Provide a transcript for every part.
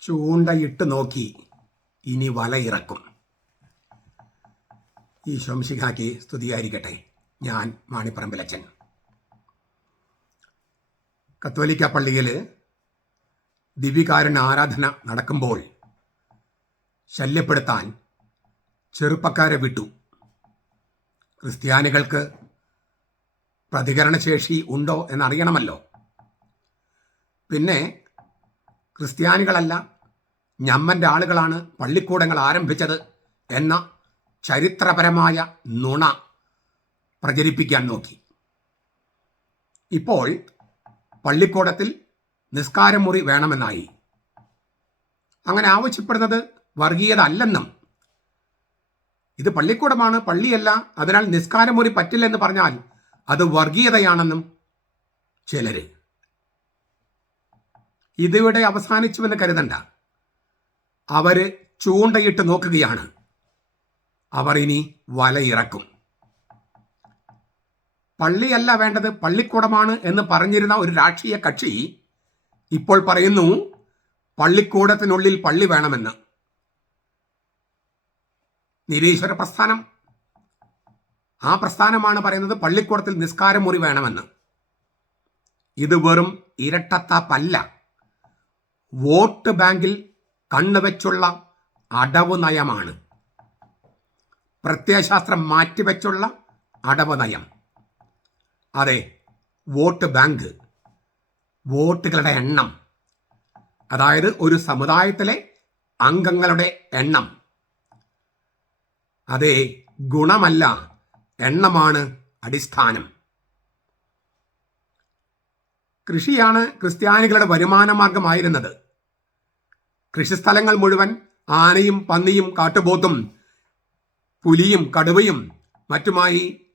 ചൂണ്ടയിട്ട് നോക്കി ഇനി വലയിറക്കും ഈ ശംശിഖാക്ക് സ്തുതിയായിരിക്കട്ടെ. ഞാൻ മാണിപ്പറമ്പിലച്ചൻ. കത്തോലിക്ക പള്ളിയിൽ ദിവികാരൻ ആരാധന നടക്കുമ്പോൾ ശല്യപ്പെടുത്താൻ ചെറുപ്പക്കാരെ വിട്ടു. ക്രിസ്ത്യാനികൾക്ക് പ്രതികരണശേഷി ഉണ്ടോ എന്നറിയണമല്ലോ. പിന്നെ ക്രിസ്ത്യാനികളല്ല ഞമ്മന്റെ ആളുകളാണ് പള്ളിക്കൂടങ്ങൾ ആരംഭിച്ചത് എന്ന ചരിത്രപരമായ നുണ പ്രചരിപ്പിക്കാൻ നോക്കി. ഇപ്പോൾ പള്ളിക്കൂടത്തിൽ നിസ്കാരമുറി വേണമെന്നായി. അങ്ങനെ ആവശ്യപ്പെടുന്നത് വർഗീയത അല്ലെന്നും ഇത് പള്ളിക്കൂടമാണ് പള്ളിയല്ല അതിനാൽ നിസ്കാരമുറി പറ്റില്ലെന്ന് പറഞ്ഞാൽ അത് വർഗീയതയാണെന്നും ചിലര് ഇതിവിടെ അവസാനിച്ചുവെന്ന് കരുതണ്ട. അവർ ചൂണ്ടയിട്ട് നോക്കുകയാണ്. അവർ ഇനി വലയിറക്കും. പള്ളിയല്ല വേണ്ടത് പള്ളിക്കൂടമാണ് എന്ന് പറഞ്ഞിരുന്ന ഒരു രാഷ്ട്രീയ കക്ഷി ഇപ്പോൾ പറയുന്നു പള്ളിക്കൂടത്തിനുള്ളിൽ പള്ളി വേണമെന്ന്. നിരീശ്വര പ്രസ്ഥാനം. ആ പ്രസ്ഥാനമാണ് പറയുന്നത് പള്ളിക്കൂടത്തിൽ നിസ്കാരമുറി വേണമെന്ന്. ഇത് വെറും ഇരട്ടത്താപ്പല്ല. വോട്ട് ബാങ്കിൽ കണ്ണുവെച്ചുള്ള അടവ് നയമാണ്. പ്രത്യയശാസ്ത്രം മാറ്റിവെച്ചുള്ള അടവ് നയം. അതെ വോട്ട് ബാങ്ക് വോട്ടുകളുടെ എണ്ണം. അതായത് ഒരു സമുദായത്തിലെ അംഗങ്ങളുടെ എണ്ണം. അതെ ഗുണമല്ല എണ്ണമാണ് അടിസ്ഥാനം. കൃഷിയാണ് ക്രിസ്ത്യാനികളുടെ വരുമാന മാർഗമായിരുന്നത് കൃഷിസ്ഥലങ്ങൾ മുഴുവൻ ആനയും പന്നിയും കാട്ടുപോത്തും പുലിയും കടുവയും മറ്റുമായി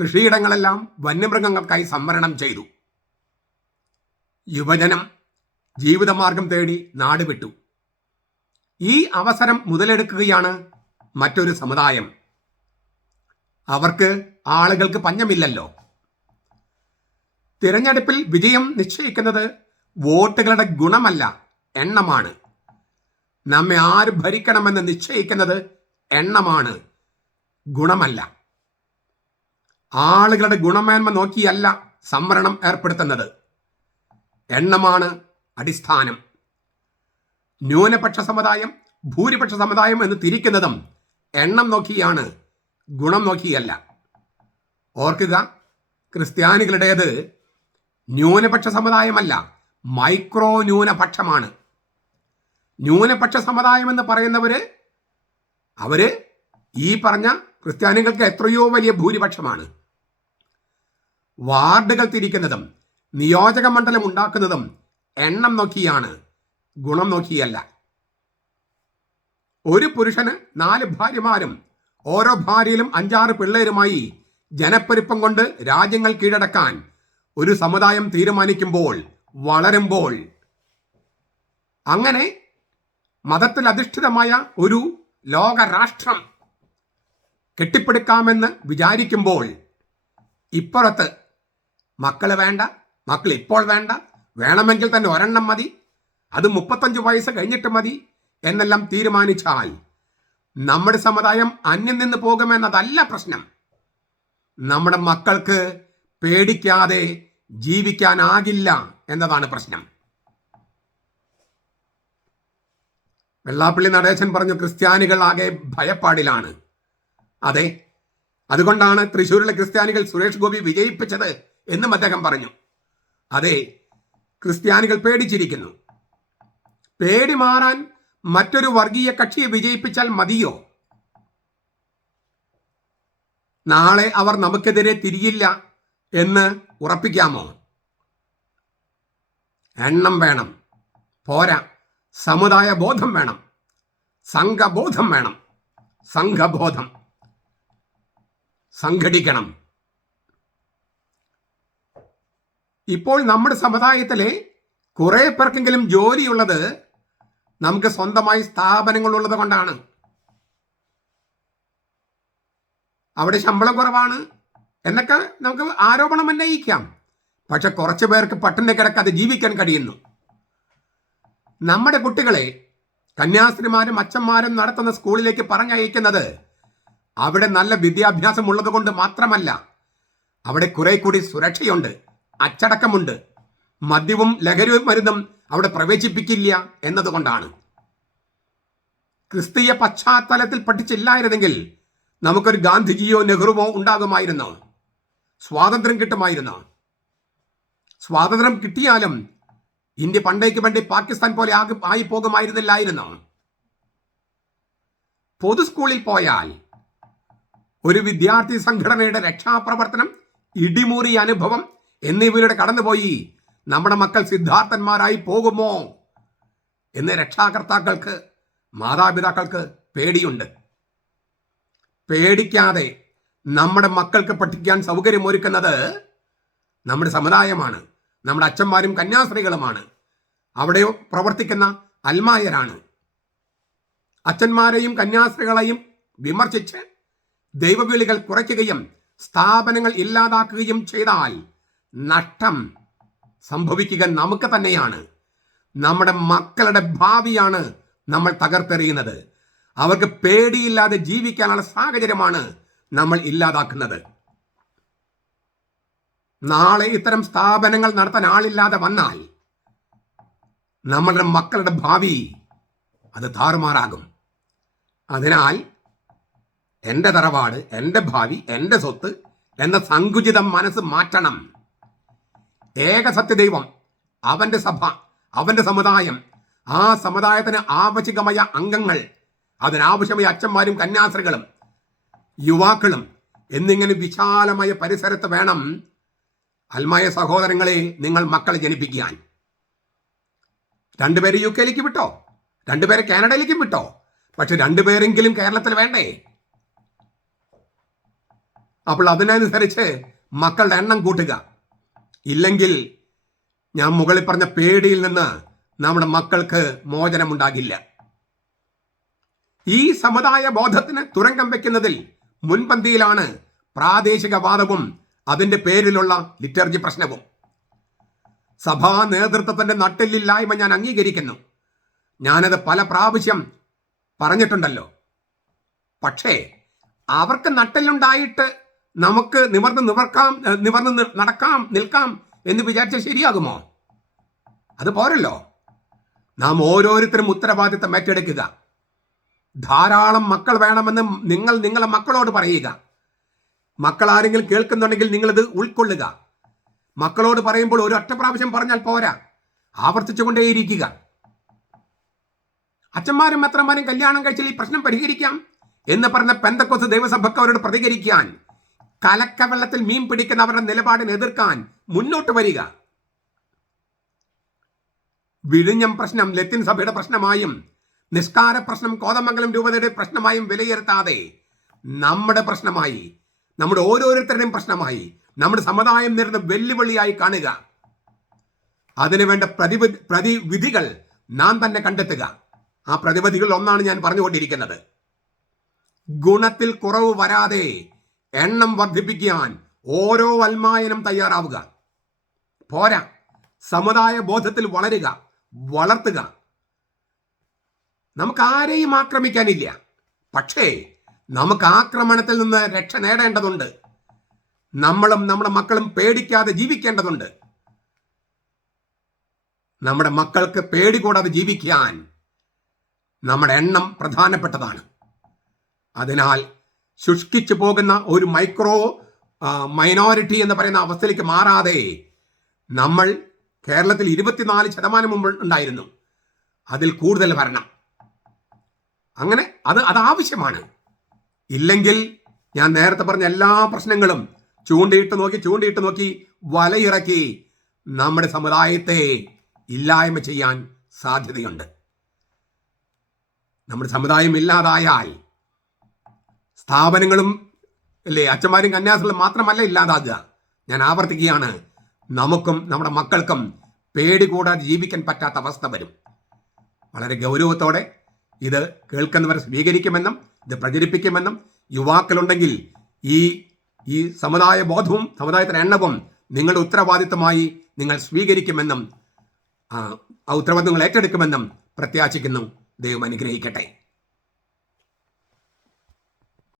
കൃഷിയിടങ്ങളെല്ലാം വന്യമൃഗങ്ങൾക്കായി സംവരണം ചെയ്തു. യുവജനം ജീവിതമാർഗം തേടി നാട് വിട്ടു ഈ അവസരം മുതലെടുക്കുകയാണ് മറ്റൊരു സമുദായം. അവർക്ക് ആളുകൾക്ക് പഞ്ഞമില്ലല്ലോ. തിരഞ്ഞെടുപ്പിൽ വിജയം നിശ്ചയിക്കുന്നത് വോട്ടുകളുടെ ഗുണമല്ല എണ്ണമാണ്. നമ്മെ ആര് ഭരിക്കണമെന്ന് നിശ്ചയിക്കുന്നത് എണ്ണമാണ് ഗുണമല്ല. ആളുകളുടെ ഗുണമേന്മ നോക്കിയല്ല സംവരണം ഏർപ്പെടുത്തുന്നത്. എണ്ണമാണ് അടിസ്ഥാനം. ന്യൂനപക്ഷ സമുദായം ഭൂരിപക്ഷ സമുദായം എന്ന് തിരിക്കുന്നതും എണ്ണം നോക്കിയാണ് ഗുണം നോക്കിയല്ല. ഓർക്കുക ക്രിസ്ത്യാനികളുടേത് ന്യൂനപക്ഷ സമുദായമല്ല മൈക്രോ ന്യൂനപക്ഷമാണ് ന്യൂനപക്ഷ സമുദായം എന്ന് പറയുന്നവര് അവർ ഈ പറഞ്ഞ ക്രിസ്ത്യാനികൾക്ക് എത്രയോ വലിയ ഭൂരിപക്ഷമാണ്. വാർഡുകൾ തിരിക്കുന്നതും നിയോജക മണ്ഡലം ഉണ്ടാക്കുന്നതും എണ്ണം നോക്കിയാണ് ഗുണം നോക്കിയല്ല. ഒരു പുരുഷന് നാല് ഭാര്യമാരും ഓരോ ഭാര്യയിലും അഞ്ചാറ് പിള്ളേരുമായി ജനപ്പെരുപ്പം കൊണ്ട് രാജ്യങ്ങൾ കീഴടക്കാൻ ഒരു സമുദായം തീരുമാനിക്കുമ്പോൾ വളരുമ്പോൾ അങ്ങനെ മതത്തിൽ അധിഷ്ഠിതമായ ഒരു ലോകരാഷ്ട്രം കെട്ടിപ്പടുക്കാമെന്ന് വിചാരിക്കുമ്പോൾ ഇപ്പുറത്ത് മക്കൾ വേണ്ട മക്കൾ ഇപ്പോൾ വേണ്ട വേണമെങ്കിൽ തന്നെ ഒരെണ്ണം മതി അത് മുപ്പത്തഞ്ച് വയസ്സ് കഴിഞ്ഞിട്ട് മതി എന്നെല്ലാം തീരുമാനിച്ചാൽ നമ്മുടെ സമുദായം അന്യം നിന്ന് പോകുമെന്നതല്ല പ്രശ്നം. നമ്മുടെ മക്കൾക്ക് പേടിക്കാതെ ജീവിക്കാനാകില്ല എന്നതാണ് പ്രശ്നം. വെള്ളാപ്പള്ളി നടേശൻ പറഞ്ഞു ക്രിസ്ത്യാനികൾ ആകെ ഭയപ്പാടിലാണ്. അതെ അതുകൊണ്ടാണ് തൃശ്ശൂരിലെ ക്രിസ്ത്യാനികൾ സുരേഷ് ഗോപി വിജയിപ്പിച്ചത് എന്നും അദ്ദേഹം പറഞ്ഞു. അതെ ക്രിസ്ത്യാനികൾ പേടിച്ചിരിക്കുന്നു. പേടി മാറാൻ മറ്റൊരു വർഗീയ കക്ഷിയെ വിജയിപ്പിച്ചാൽ മതിയോ? നാളെ അവർ നമുക്കെതിരെ തിരിയില്ല. എന്ന് ഉറപ്പിക്കാമോ? എണ്ണം വേണം. പോരാ. സമുദായ ബോധം വേണം. സംഘബോധം വേണം. സംഘബോധം. സംഘടിക്കണം. ഇപ്പോൾ നമ്മുടെ സമുദായത്തിലെ കുറെ പേർക്കെങ്കിലും ജോലിയുള്ളത് നമുക്ക് സ്വന്തമായി സ്ഥാപനങ്ങൾ ഉള്ളത് കൊണ്ടാണ് അവിടെ ശമ്പളം കുറവാണ്. എന്നൊക്കെ നമുക്ക് ആരോപണം ഉന്നയിക്കാം. പക്ഷെ കുറച്ച് പേർക്ക് പട്ടിണി കിടക്കാതെ ജീവിക്കാൻ കഴിയുന്നു. നമ്മുടെ കുട്ടികളെ കന്യാസ്ത്രീമാരും അച്ഛന്മാരും നടത്തുന്ന സ്കൂളിലേക്ക് പറഞ്ഞയക്കുന്നത് അവിടെ നല്ല വിദ്യാഭ്യാസം ഉള്ളത് കൊണ്ട് മാത്രമല്ല അവിടെ കുറെ കൂടി സുരക്ഷയുണ്ട് അച്ചടക്കമുണ്ട്. മദ്യവും ലഹരി മരുന്നും അവിടെ പ്രവേശിപ്പിക്കില്ല എന്നതുകൊണ്ടാണ്. ക്രിസ്തീയ പശ്ചാത്തലത്തിൽ പഠിച്ചില്ലായിരുന്നെങ്കിൽ നമുക്കൊരു ഗാന്ധിജിയോ നെഹ്റുവോ ഉണ്ടാകുമായിരുന്നു. സ്വാതന്ത്ര്യം കിട്ടുമായിരുന്നു. സ്വാതന്ത്ര്യം കിട്ടിയാലും ഇന്ത്യ പണ്ടേക്ക് പണ്ടേ പാകിസ്ഥാൻ പോലെ ആകെ ആയി പോകുമായിരുന്നില്ലായിരുന്നു. പൊതു സ്കൂളിൽ പോയാൽ ഒരു വിദ്യാർത്ഥി സംഘടനയുടെ രക്ഷാപ്രവർത്തനം ഇടിമുറി അനുഭവം എന്നിവയിലൂടെ കടന്നുപോയി നമ്മുടെ മക്കൾ സിദ്ധാർത്ഥന്മാരായി പോകുമോ എന്ന് രക്ഷാകർത്താക്കൾക്ക് മാതാപിതാക്കൾക്ക് പേടിയുണ്ട്. പേടിക്കാതെ നമ്മുടെ മക്കൾക്ക് പഠിക്കാൻ സൗകര്യമൊരുക്കുന്നത് നമ്മുടെ സമുദായമാണ് നമ്മുടെ അച്ഛന്മാരും കന്യാസ്ത്രീകളുമാണ്. അവിടെ പ്രവർത്തിക്കുന്ന അൽമായരാണ്. അച്ഛന്മാരെയും കന്യാസ്ത്രീകളെയും വിമർശിച്ച് ദൈവവിളികൾ കുറയ്ക്കുകയും സ്ഥാപനങ്ങൾ ഇല്ലാതാക്കുകയും ചെയ്താൽ നഷ്ടം സംഭവിക്കുക നമുക്ക് തന്നെയാണ്. നമ്മുടെ മക്കളുടെ ഭാവിയാണ് നമ്മൾ തകർത്തെറിയുന്നത്. അവർക്ക് പേടിയില്ലാതെ ജീവിക്കാനുള്ള സാഹചര്യമാണ് നമ്മൾ ഇല്ലാതാക്കുന്നത്. നാളെ ഇത്തരം സ്ഥാപനങ്ങൾ നടത്താൻ ആളില്ലാതെ വന്നാൽ നമ്മളുടെ മക്കളുടെ ഭാവി അത് താറുമാറാകും. അതിനാൽ എന്റെ തറവാട് എന്റെ ഭാവി എന്റെ സ്വത്ത് എന്ന സങ്കുചിതം മനസ്സ് മാറ്റണം. ഏക സത്യദൈവം അവന്റെ സഭ അവന്റെ സമുദായം ആ സമുദായത്തിന് ആവശ്യകമായ അംഗങ്ങൾ അതിനാവശ്യമായ അച്ഛന്മാരും കന്യാസ്ത്രീകളും യുവാക്കളും എന്നിങ്ങനെ വിശാലമായ പരിസരത്ത് വേണം അൽമായ സഹോദരങ്ങളെ നിങ്ങൾ മക്കളെ ജനിപ്പിക്കാൻ. രണ്ടുപേരെ യു കെയിലേക്ക് വിട്ടോ? രണ്ടുപേരെ കാനഡയിലേക്കും വിട്ടോ? പക്ഷെ രണ്ടുപേരെങ്കിലും കേരളത്തിൽ വേണ്ടേ? അപ്പോൾ അതിനനുസരിച്ച് മക്കളുടെ എണ്ണം കൂട്ടുക. ഇല്ലെങ്കിൽ ഞാൻ മുകളിൽ പറഞ്ഞ പേടിയിൽ നിന്ന് നമ്മുടെ മക്കൾക്ക് മോചനമുണ്ടാകില്ല. ഈ സമുദായ ബോധത്തിന് തുരങ്കം വെക്കുന്നതിൽ മുൻപന്തിയിലാണ് പ്രാദേശികവാദവും അതിന്റെ പേരിലുള്ള ലിറ്റർജി പ്രശ്നവും. സഭാ നേതൃത്വത്തിന്റെ നട്ടിലില്ലായ്മ ഞാൻ അംഗീകരിക്കുന്നു. ഞാനത് പല പ്രാവശ്യം പറഞ്ഞിട്ടുണ്ടല്ലോ. പക്ഷേ അവർക്ക് നട്ടിലുണ്ടായിട്ട് നമുക്ക് നിവർന്ന് നിവർക്കാം നിവർന്ന് നടക്കാം നിൽക്കാം എന്ന് വിചാരിച്ചാൽ ശരിയാകുമോ? അത് പോരല്ലോ. നാം ഓരോരുത്തരും ഉത്തരവാദിത്തം ഏറ്റെടുക്കുക. ധാരാളം മക്കൾ വേണമെന്ന് നിങ്ങൾ നിങ്ങളെ മക്കളോട് പറയുക. മക്കൾ ആരെങ്കിലും കേൾക്കുന്നുണ്ടെങ്കിൽ നിങ്ങളത് ഉൾക്കൊള്ളുക. മക്കളോട് പറയുമ്പോൾ ഒരു ഒറ്റ പ്രാവശ്യം പറഞ്ഞാൽ പോരാ. ആവർത്തിച്ചുകൊണ്ടേയിരിക്കുക. അച്ഛന്മാരും അത്രമാരും കല്യാണം കഴിച്ചാൽ ഈ പ്രശ്നം പരിഹരിക്കാം എന്ന് പറഞ്ഞ പെന്തക്കൊത്ത് ദൈവസഭക്ക് അവരോട് പ്രതികരിക്കാൻ കലക്കവെള്ളത്തിൽ മീൻ പിടിക്കുന്ന അവരുടെ നിലപാടിനെ എതിർക്കാൻ മുന്നോട്ട് വരിക. വിഴിഞ്ഞം പ്രശ്നം ലത്തിൻ സഭയുടെ പ്രശ്നമായും നിസ്കാര പ്രശ്നം കോതമംഗലം രൂപതയുടെ പ്രശ്നമായും വിലയിരുത്താതെ നമ്മുടെ പ്രശ്നമായി നമ്മുടെ ഓരോരുത്തരുടെയും പ്രശ്നമായി നമ്മുടെ സമുദായം നേരിടുന്ന വെല്ലുവിളിയായി കാണുക. അതിനുവേണ്ട പ്രതിവി പ്രതിവിധികൾ നാം തന്നെ കണ്ടെത്തുക. ആ പ്രതിവിധികൾ ഒന്നാണ് ഞാൻ പറഞ്ഞുകൊണ്ടിരിക്കുന്നത്. ഗുണത്തിൽ കുറവ് വരാതെ എണ്ണം വർദ്ധിപ്പിക്കാൻ ഓരോ അൽമായനും തയ്യാറാവുക. പോരാ. സമുദായ ബോധത്തിൽ വളരുക വളർത്തുക. നമുക്ക് ആരെയും ആക്രമിക്കാനില്ല. പക്ഷേ നമുക്ക് ആക്രമണത്തിൽ നിന്ന് രക്ഷ നേടേണ്ടതുണ്ട്. നമ്മളും നമ്മുടെ മക്കളും പേടിക്കാതെ ജീവിക്കേണ്ടതുണ്ട്. നമ്മുടെ മക്കൾക്ക് പേടി കൂടാതെ ജീവിക്കാൻ നമ്മുടെ എണ്ണം പ്രധാനപ്പെട്ടതാണ്. അതിനാൽ ശുഷ്കിച്ചു പോകുന്ന ഒരു മൈക്രോ മൈനോറിറ്റി എന്ന് പറയുന്ന അവസ്ഥയിലേക്ക് മാറാതെ നമ്മൾ കേരളത്തിൽ ഇരുപത്തിനാല് ശതമാനം മുമ്പ് ഉണ്ടായിരുന്നു. അതിൽ കൂടുതൽ വരണം. അങ്ങനെ അത് അത് ആവശ്യമാണ് ഇല്ലെങ്കിൽ ഞാൻ നേരത്തെ പറഞ്ഞ എല്ലാ പ്രശ്നങ്ങളും ചൂണ്ടിയിട്ട് നോക്കി ചൂണ്ടിയിട്ട് നോക്കി വലയിറക്കി നമ്മുടെ സമുദായത്തെ ഇല്ലായ്മ ചെയ്യാൻ സാധ്യതയുണ്ട്. നമ്മുടെ സമുദായം ഇല്ലാതായാൽ സ്ഥാപനങ്ങളും അല്ലേ അച്ഛന്മാരും കന്യാസികളും മാത്രമല്ല ഇല്ലാതാകുക. ഞാൻ ആവർത്തിക്കുകയാണ് നമുക്കും നമ്മുടെ മക്കൾക്കും പേടി കൂടാതെ ജീവിക്കാൻ പറ്റാത്ത അവസ്ഥ വരും. വളരെ ഗൗരവത്തോടെ ഇത് കേൾക്കുന്നവർ സ്വീകരിക്കുമെന്നും ഇത് പ്രചരിപ്പിക്കുമെന്നും യുവാക്കളുണ്ടെങ്കിൽ ഈ ഈ സമുദായ ബോധവും സമുദായത്തിന് എണ്ണവും നിങ്ങളുടെ ഉത്തരവാദിത്തമായി നിങ്ങൾ സ്വീകരിക്കുമെന്നും ആ, ഉത്തരവാദിത്തങ്ങൾ ഏറ്റെടുക്കുമെന്നും പ്രത്യാശിക്കുന്നു. ദൈവം അനുഗ്രഹിക്കട്ടെ.